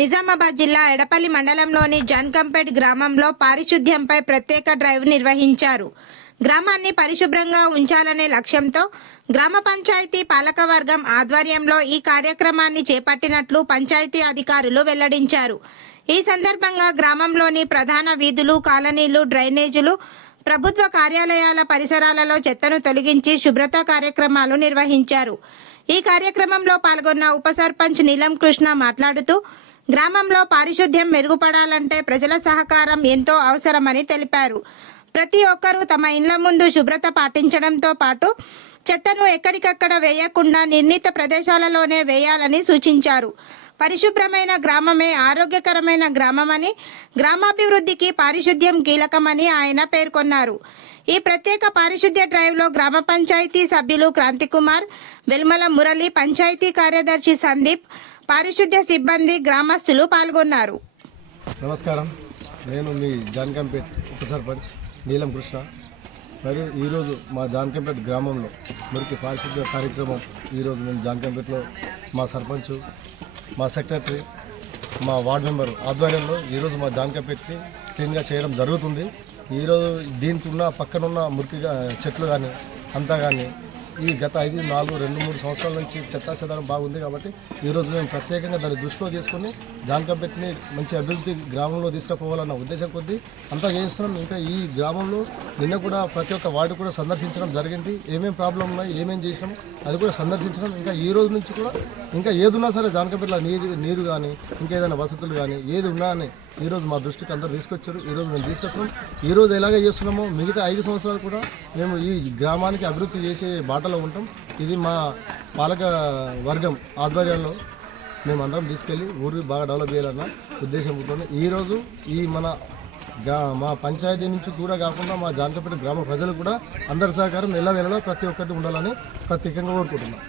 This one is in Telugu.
నిజామాబాద్ జిల్లా ఎడపల్లి మండలంలోని జన్కంపేట్ గ్రామంలో పారిశుద్ధ్యంపై ప్రత్యేక డ్రైవ్ నిర్వహించారు. గ్రామాన్ని పరిశుభ్రంగా ఉంచాలనే లక్ష్యంతో గ్రామ పంచాయతీ పాలకవర్గం ఆధ్వర్యంలో ఈ కార్యక్రమాన్ని చేపట్టినట్లు పంచాయతీ అధికారులు వెల్లడించారు. ఈ సందర్భంగా గ్రామంలోని ప్రధాన వీధులు కాలనీలు డ్రైనేజీలు ప్రభుత్వ కార్యాలయాల పరిసరాలలో చెత్తను తొలగించి శుభ్రత కార్యక్రమాలు నిర్వహించారు. ఈ కార్యక్రమంలో పాల్గొన్న ఉప సర్పంచ్ నీలం కృష్ణ మాట్లాడుతూ గ్రామంలో పారిశుద్ధ్యం మెరుగుపడాలంటే ప్రజల సహకారం ఎంతో అవసరమని తెలిపారు. ప్రతి ఒక్కరూ తమ ఇండ్ల ముందు శుభ్రత పాటించడంతో పాటు చెత్తను ఎక్కడికక్కడ వేయకుండా నిర్ణీత ప్రదేశాలలోనే వేయాలని సూచించారు. పరిశుభ్రమైన గ్రామమే ఆరోగ్యకరమైన గ్రామమని గ్రామాభివృద్ధికి పారిశుద్ధ్యం కీలకమని ఆయన పేర్కొన్నారు. ఈ ప్రత్యేక పారిశుద్ధ్య డ్రైవ్లో గ్రామ పంచాయతీ సభ్యులు క్రాంతికుమార్ వెల్మల మురళి పంచాయతీ కార్యదర్శి సందీప్ పారిశుద్ధ్య సిబ్బంది గ్రామస్తులు పాల్గొన్నారు. నమస్కారం. నేను మీ జాన్కంపేట్ ఉప సర్పంచ్ నీలం కృష్ణ. మరియు ఈరోజు మా జాన్కంపేట్ గ్రామంలో మురికి పారిశుద్ధ్య కార్యక్రమం ఈరోజు మేము జాన్కంపేట్లో మా సర్పంచ్ మా సెక్రటరీ మా వార్డు మెంబర్ ఆధ్వర్యంలో ఈరోజు మా జాన్కంపేట్కి క్లీన్గా చేయడం జరుగుతుంది. ఈరోజు దీనికి ఉన్న పక్కనున్న మురికిగా చెట్లు కానీ అంతా కానీ ఈ గత ఐదు నాలుగు రెండు మూడు సంవత్సరాల నుంచి చెత్తాచెదారం బాగుంది కాబట్టి ఈరోజు మేము ప్రత్యేకంగా దాన్ని దృష్టిలో తీసుకొని జాన్కంపేట్ని మంచి అభివృద్ధి గ్రామంలో తీసుకుపోవాలన్న ఉద్దేశం కొద్దీ అంతా చేస్తున్నాం. ఇంకా ఈ గ్రామంలో నిన్న కూడా ప్రతి ఒక్క వార్డు కూడా సందర్శించడం జరిగింది. ఏమేమి ప్రాబ్లం ఉన్నాయి ఏమేమి చేసినాం అది కూడా సందర్శించడం. ఇంకా ఈ రోజు నుంచి కూడా ఇంకా ఏది ఉన్నా సరే జానకపేటలో నీరు నీరు కానీ ఇంకా ఏదైనా వసతులు కానీ ఏది ఉన్నా అని ఈరోజు మా దృష్టికి అందరూ తీసుకొచ్చారు. ఈరోజు మేము తీసుకొస్తున్నాం. ఈ రోజు ఎలాగ చేస్తున్నామో మిగతా ఐదు సంవత్సరాలు కూడా మేము ఈ గ్రామానికి అభివృద్ధి చేసే బాటలు ఉంటాం. ఇది మా పాలక వర్గం ఆధ్వర్యంలో మేము అందరం తీసుకెళ్ళి ఊరికి బాగా డెవలప్ చేయాలన్న ఉద్దేశంతో ఈరోజు ఈ మన గ్రా మా పంచాయతీ నుంచి కూడా కాకుండా మా జాంకపేట గ్రామ ప్రజలు కూడా అందరి సహకారం ఎలా వెళ్ళలో ప్రతి ఒక్కటి ఉండాలని ప్రత్యేకంగా కోరుకుంటున్నాం.